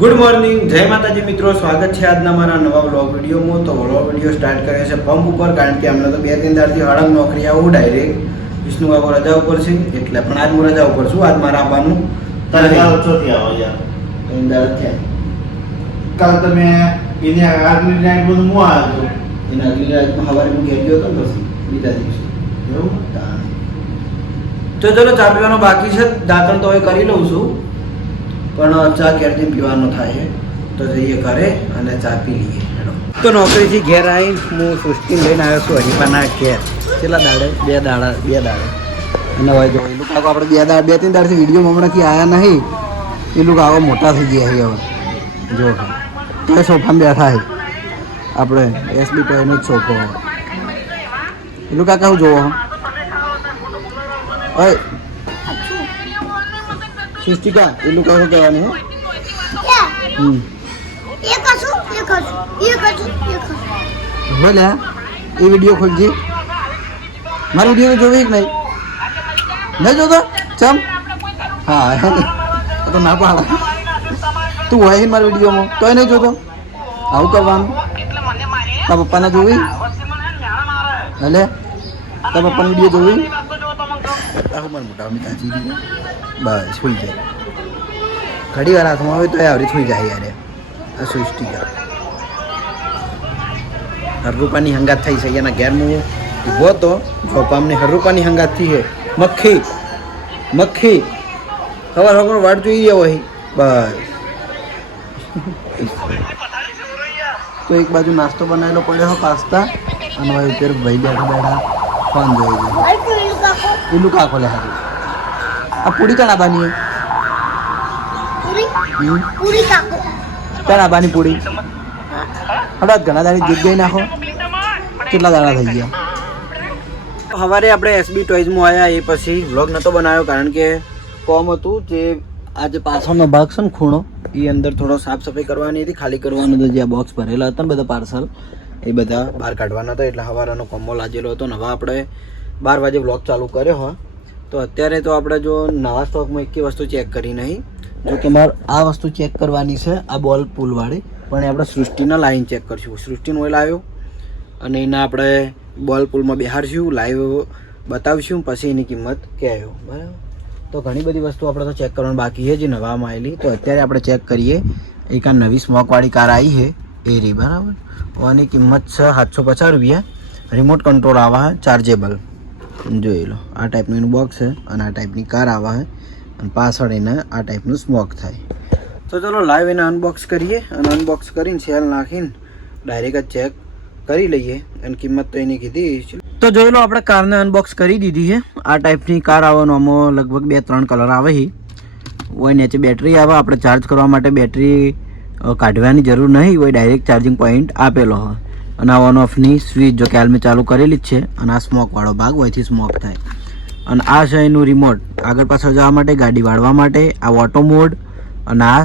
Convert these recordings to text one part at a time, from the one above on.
Good morning, જય માતાજી મિત્રો. સ્વાગત છે આજના મારા નવા વ્લોગ વિડીયોમાં. તો વ્લોગ વિડીયો સ્ટાર્ટ કરે છે પંપ ઉપર, કારણ કે અમને તો 2-3 દાડથી હળંગ નોકરી આવું ડાયરેક્ટ વિષ્ણુ બાબુ રજા ઉપર છે એટલે. પણ આજ હું રજા ઉપર છું. આજ મારા આવવાનું ચોથી આવો યાર કાલ તમે એની આગલી નાઈટ બધું હું આવ્યો હતો. એના આગલી રાતમાં સવારે હું ઘેર ગયો હતો ને પછી બીજા દિવસે એવું તો ચલો ચા પીવાનો બાકી છે. દાંતણ તો હવે કરી લઉં છું, પણ ચા ક્યારથી પીવાનો થાય તો જઈએ ઘરે અને ચા પી લઈએ. હેલો, તો નોકરીથી ઘેર આવીને હું સૃષ્ટિ લઈને આવ્યો છું હરીફાના ઘેર. કેટલા દાડે? બે દાડા અને હવે જો એ લોકો આપણે 2-3 દાડથી વિડીયો હમણાંથી આવ્યા નહીં. એ લોકો આવા મોટા થઈ ગયા છે હવે. જો તો સોફામાં બેઠા છે આપણે એસબી ટોયનો જ સોફો. એ લોકો કાકા હું જોવો ઓય સૃષ્ટિકા, એ લોકો શું કહેવાનું? બોલે એ વિડીયો ખોલજી. મારો વિડીયો જોવી કે નહીં જોતો? ચમ હા તો ના પાડે. તું હોય મારા વિડીયોમાં તોય નહીં જોતો? આવું કરવાનું? તારા પપ્પાને જોવી? હલે તારા પપ્પાનો વિડીયો જોવી? આવું મને મોટા મિતાજી બસ સુઈ જાય. ઘડી વાર હાથમાં આવે તો આવડી સુઈ જાય યાર. આ સૃષ્ટિકા હરરૂપાની હંગાત થઈ છે. એના ઘેર હું ઊભો તો જોપામને હરરૂપાની હંગાત થઈ છે. મક્ખી ખબર વાટ જોઈ રહ્યા હોય. બસ તો એક બાજુ નાસ્તો બનાવેલો પડ્યો પાસ્તા, અને હવે ઉપર ભાઈ બેઠા ફોન જોઈ જાય. પેલું કા ખોલે હારું આ પૂરી કણા બાની કણા બાની પૂરી હঠাৎ ઘણા દાડી જીત ગઈ નાખો. કેટલા દાડા થઈ ગયા? સવારે આપણે એસબી ટોયઝમાં આવ્યા. એ પછી વ્લોગ નહોતો બનાવ્યો કારણ કે કોમ હતું. જે આજે પાછળનો ભાગ છે ને ખૂણો, એ અંદર થોડો સાફ સફાઈ કરવાની હતી, ખાલી કરવાનું હતું. જે બોક્સ ભરેલા હતા ને બધા પાર્સલ, એ બધા બહાર કાઢવાના હતા. એટલે સવારનો કોમ્બો લાગેલો હતો. ને હવે આપણે 12 વાગે વ્લોગ ચાલુ કર્યો હોય તો અત્યારે તો આપણે જો નવા સ્ટોકમાં એક વસ્તુ ચેક કરી નહીં. જો કે મારે આ વસ્તુ ચેક કરવાની છે, આ બોલ પુલવાળી. પણ એ આપણે સૃષ્ટિના લાઈન ચેક કરીશું. સૃષ્ટિનો ઓઇલ આવ્યો અને એના આપણે બોલ પુલમાં બેહાડશું, લાઈવ બતાવીશું, પછી એની કિંમત કહેવાયો. બરાબર? તો ઘણી બધી વસ્તુ આપણે તો ચેક કરવાની બાકી છે જે નવામાં આવેલી. તો અત્યારે આપણે ચેક કરીએ. એક આ નવી સ્મોકવાળી કાર આવી છે એ રહી. બરાબર? આની કિંમત છે 750 રૂપિયા. રિમોટ કંટ્રોલ આવે છે, ચાર્જેબલ. જોઈ લો, આ ટાઈપનું એનું બોક્સ છે અને આ ટાઈપની કાર આવે છે અને પાછળ એને આ ટાઈપનું સ્મોક થાય. તો ચલો લાઈવ એને અનબોક્સ કરીએ અને અનબોક્સ કરીને સેલ નાખીને ડાયરેક્ટ જ ચેક કરી લઈએ. અને કિંમત તો એની કીધી. તો જોઈ લો, આપણે કારને અનબોક્સ કરી દીધી છે. આ ટાઈપની કાર આવવાનો આમાં લગભગ 2-3 કલર આવે છે. હોય નીચે બેટરી આવે. આપણે ચાર્જ કરવા માટે બેટરી કાઢવાની જરૂર નહીં હોય, ડાયરેક્ટ ચાર્જિંગ પોઈન્ટ આપેલો હોય. અને આ ઓન ઓફની સ્વિચ જો કે હાલ મેં ચાલુ કરેલી જ છે. અને આ સ્મોકવાળો ભાગ હોયથી સ્મોક થાય. અને આ છે એનું રિમોટ, આગળ પાછળ જવા માટે, ગાડી વાળવા માટે. આ ઓટો મોડ અને આ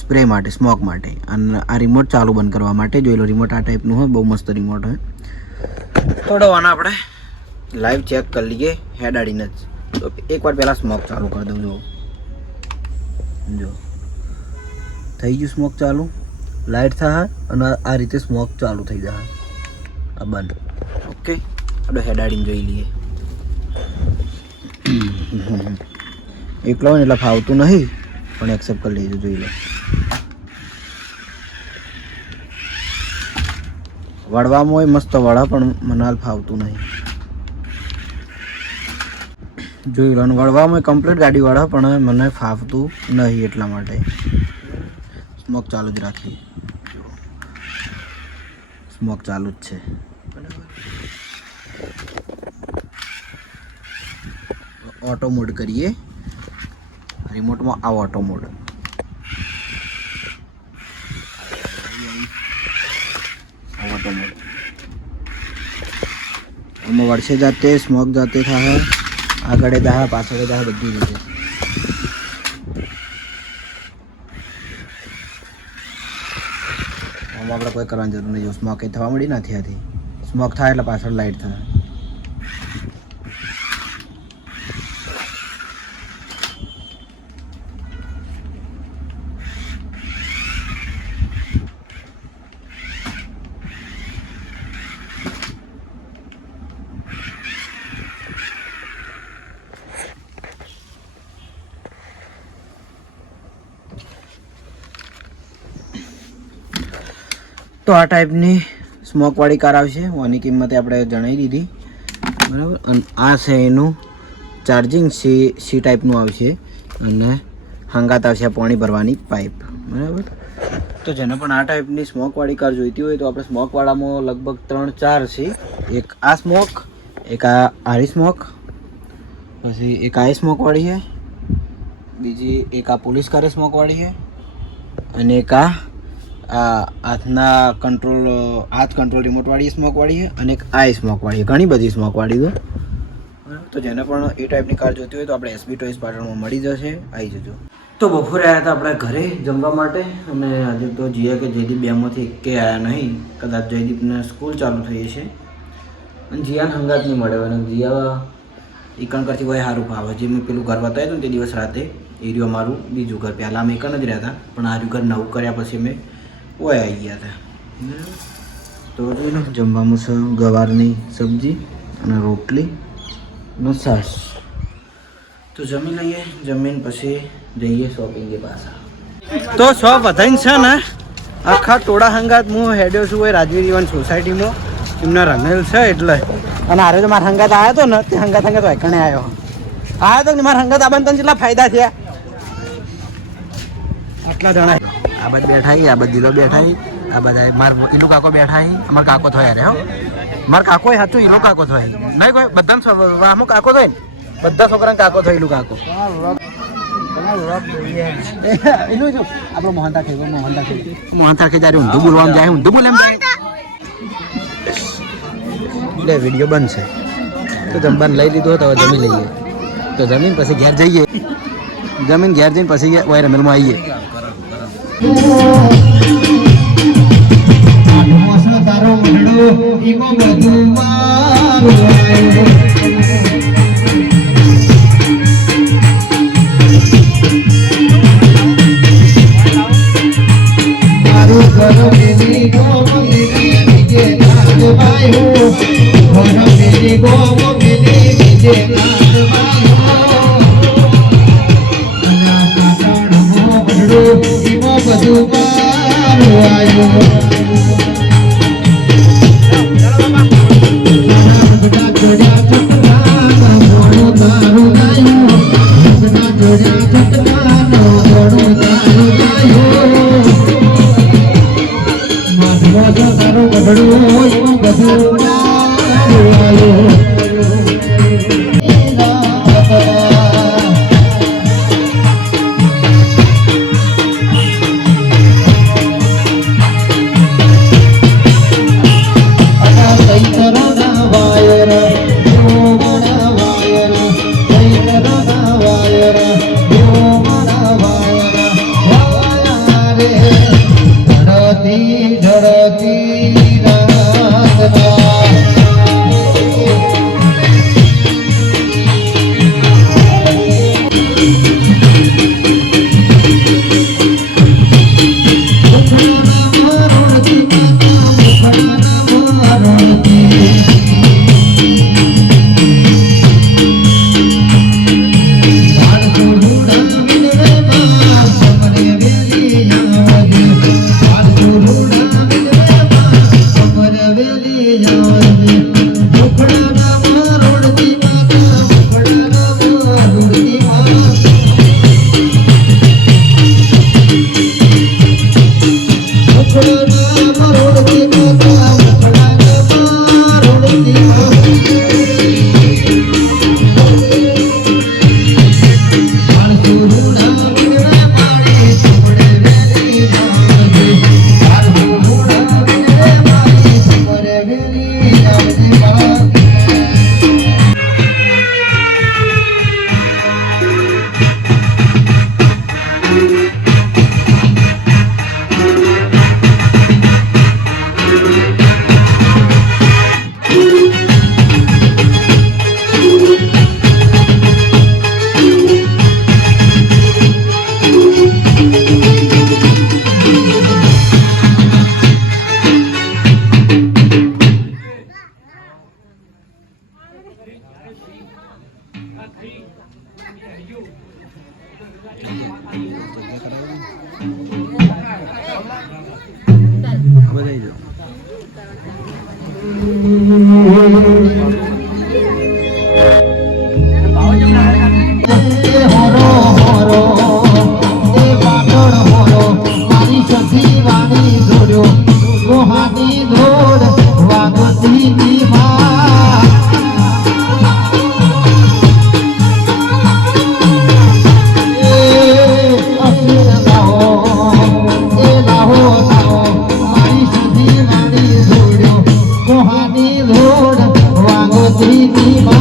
સ્પ્રે માટે, સ્મોક માટે. અને આ રિમોટ ચાલુ બંધ કરવા માટે. જોઈ લો, રિમોટ આ ટાઈપનું હોય, બહુ મસ્ત રિમોટ હોય. થોડો આને આપણે લાઈવ ચેક કરી લઈએ હેડ આડીને જ. તો એકવાર પહેલાં સ્મોક ચાલુ કરી દઉં. જો થઈ ગયું સ્મોક ચાલુ. લાઇટ થાય અને આ રીતે સ્મોક ચાલુ થઈ જાય. આ બંધ. ઓકે, આપણે હેડાડીને જોઈ લઈએ. એકલો હોય ને એટલે ફાવતું નહીં, પણ એક્સેપ્ટ કરી લેજો. જોઈ લો, વળવામાં હોય મસ્ત વળા, પણ મને હાલ ફાવતું નહીં. જોઈ લો, વળવામાં કમ્પ્લીટ ગાડી વાળા, પણ મને ફાવતું નહીં. એટલા માટે સ્મોક ચાલુ જ રાખી. સ્મોક ચાલુ જ છે. ઓટો મોડ કરીએ. રિમોટમાં આ ઓટો મોડ. ઓટો મોડ આમાં વળશે જાતે, સ્મોક જાતે થાય. આગળ દાહ, પાછળ દાહ, બધી રીતે. આમાં આપણે કોઈ કરવાની જરૂર નહીં. સ્મોક એ થવા મળી નથી આથી. સ્મોક થાય એટલે પાછળ લાઇટ થાય. તો આ ટાઈપની સ્મોકવાળી કાર આવશે. ઓની કિંમતે આપણે જણાવી દીધી, બરાબર. અને આ છે એનું ચાર્જિંગ સી ટાઈપનું આવશે અને હંગાત આવશે પાણી ભરવાની પાઇપ, બરાબર. તો જેને પણ આ ટાઈપની સ્મોકવાળી કાર જોઈતી હોય તો આપણે સ્મોકવાળામાં લગભગ 3-4 છે. એક આ સ્મોક, એક આ આરી સ્મોક, પછી એક આ સ્મોકવાળી છે, બીજી એક આ પોલીસ કારે સ્મોકવાળી છે, અને એક આ હાથના કંટ્રોલ હાથ કંટ્રોલ રિમોટવાળી સ્મોકવાળી છે, અને એક આ સ્મોકવાળી. ઘણી બધી સ્મોકવાળી છે. તો જેને પણ એ ટાઈપની કાર જોઈતી હોય તો આપણે એસબી ટોયઝ પાટણમાં મળી જશે, આવી જજો. તો બપોરે આવ્યા હતા આપણે ઘરે જમવા માટે, અને આજે તો જીયા કે જયદીપ બેમાંથી એકે આવ્યા નહીં. કદાચ જયદીપને સ્કૂલ ચાલુ થઈ છે અને જીયાને હંગાત નહીં મળે. અને જીયા એકણ કરતી હોય સારું ભાવે. જે મેં પેલું ઘર બતાવ્યું હતું ને તે દિવસ રાતે, એ રહ્યું અમારું બીજું ઘર. પહેલાં અમે એકણ જ રહ્યા હતા, પણ આર્યું ઘર નવું કર્યા પછી અમે ઓય આવી ગયા હતા. તો જોઈ લો, જમવામાં છે ગવારની સબ્જી અને રોટલી નો છાશ. તો જમી લઈએ, જમીન પછી જઈએ શોપિંગે પાછા. તો શોપ વધાઈને છે ને આખા ટોળા હંગાત હું હેડ્યો છું હોય રાજવીર યુવાન સોસાયટીમાં. એમના રંગેલ છે એટલે. અને હારે તો મારા હંગાત આવ્યો હતો ને, તે હંગાત વાયકણે આવ્યો તો ને મારા હંગાત આબાને તને કેટલા ફાયદા છે આટલા જણા. આ બાદ બેઠા, આ બાદ દીલો બેઠા, આ બધા મારા ઈલો કાકો બેઠા, અમારા કાકો થયા રે. હો મારા કાકો સાચું ઈલો કાકો થાય નહીં, કોઈ બધા અમુક કાકો થાય ને, બધા છોકરાને કાકો થયેલું કાકો. આપણો મોહનતા ખેદારી ઊંધું બોલવાનું જાય, ઊંધું બોલે એમ એટલે વિડીયો બનશે. તો જમવાનું લઈ લીધું તો જમી લઈએ. તો જમીન પછી ઘેર જઈએ, જમીન ઘેર જઈને પછી ઓય રમેલમાં આવીએ. તારો મંડળો ઈમાં બધું મારું આવ્યું. મારું ઘર મેલી ગોમ મેલી બીજે નાદ વાયો, ઘર મેલી ગોમ મેલી બીજે નાદ વાયો. અના કાકણનો મંડળો ઈમાં બધું મારું આવ્યું. બધાઈ દો. હોરો હોરો એ પાટણ હોરો મારી સખી વાણી જોડ્યો ગોહાની ધોડ વાગતી ની માં એ અસીર લાહો મારી સખી વાણી જોડ્યો ગોહાની ધોડ વાગતી ની માં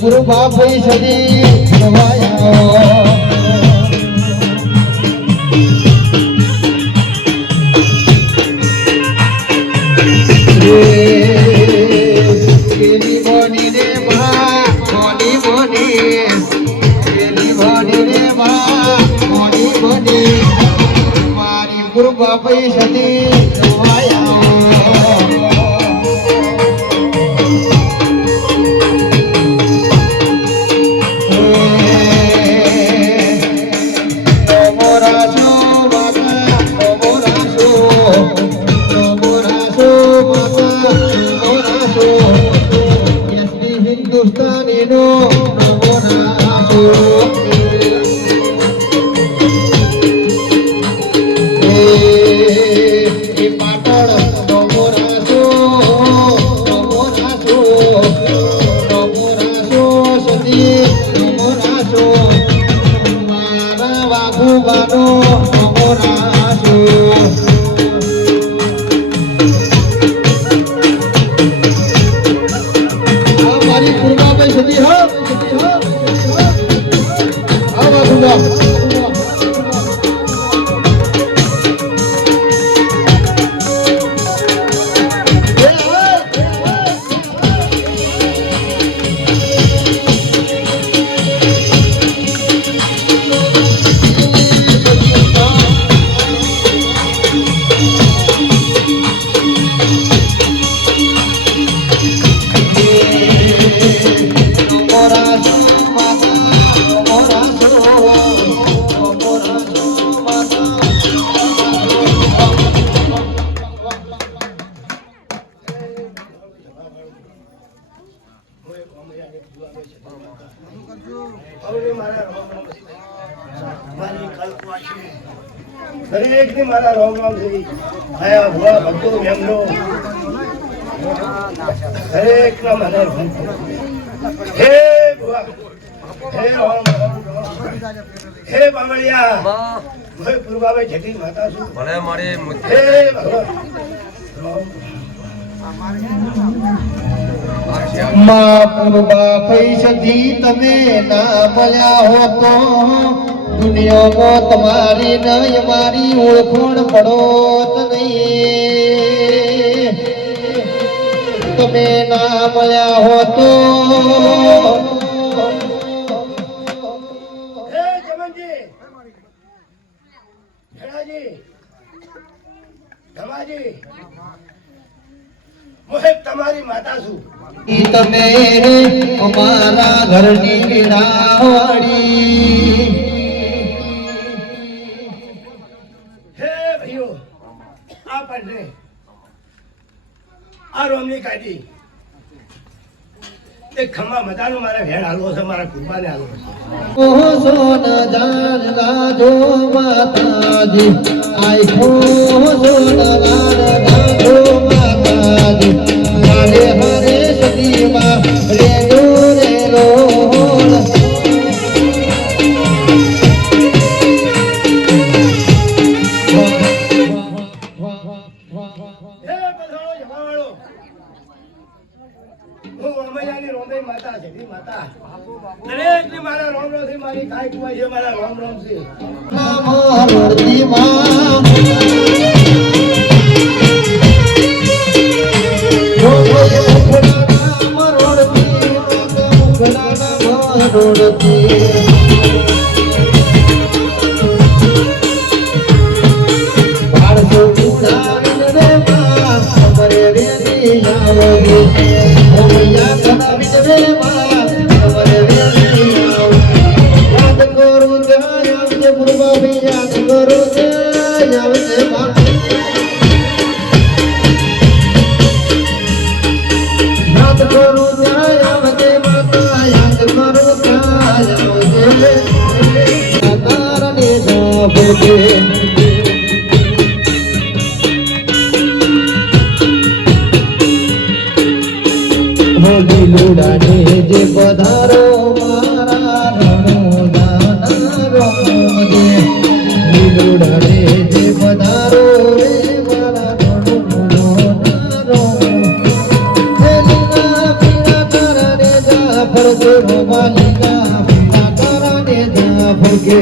પૂર્વા પૈસા પૂર્વા પૈસા હિન્દુસ્તાની નો દરેક ને મારા રામ રામ છે. આયા ભુવા ભક્તો એમનો દરેક ના મને રામ. હે ભુવા, હે રામ, હે બામણિયા, હું પૂર્વાવે જેઠી માતા છું. હે ભગવાન માં પૂર્વા પૈસાથી તમે ના મળ્યા હો તો દુનિયામાં તમારી નહીં મારી ઓળખોણ પડોત નહીં. તમે ના મળ્યા હો તો હે જમનજી, ભેડાજી, ધમાજી, હું તમારી માતા છું. તમે અમારા ઘરની રાવડી. હે ભાઈઓ, આ પડને આ રોમની કાઢી તે ખમા મજાનો મારે ભેળ હાલવો છે, મારા કુરબાને હાલવો છે. ઓ સોન જાન રાજો માતાજી આઈ સોન રાજો માતાજી હરે હરે સદીમાં રે રે રોલ. હે પધારો જમાવાળો, હું અમૈયાની રોમે માતા છે, ઈ માતા દરેકને મારા રોમ રોમ થી મારી કાઈ કુવાઈ છે, મારા રોમ રોમ છે. નામ હરદી માં લીલુડાને જે પધારો મારા રણોદાના રમદે લીલુડાને જે પધારો રે મારા રણોદાના રમદે લીલા પીળા કરને જાફર કે લીલા પીળા કરને જાફર કે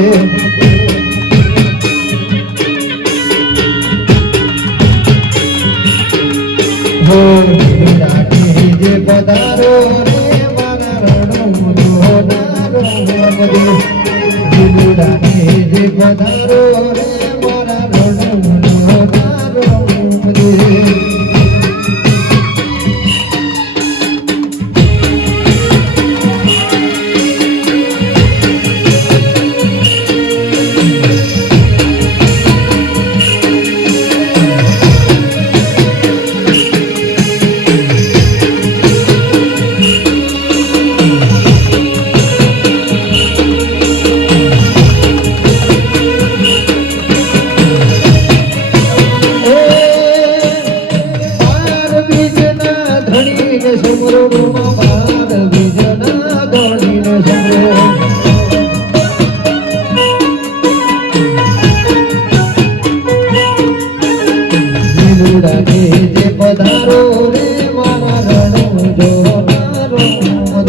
હો લીલુડાને જે પધારો રે મારા રણોદાના રમદે લીલુડાને જે પધારો રે મારા રણોદાના રમદે પધારો રે મારા રણોદાના રમદે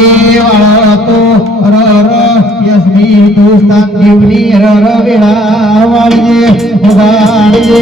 એવાળા તો રર યસ્મી તું સ્થાન જીવની રર વેળા વાળીએ ઉગાડીએ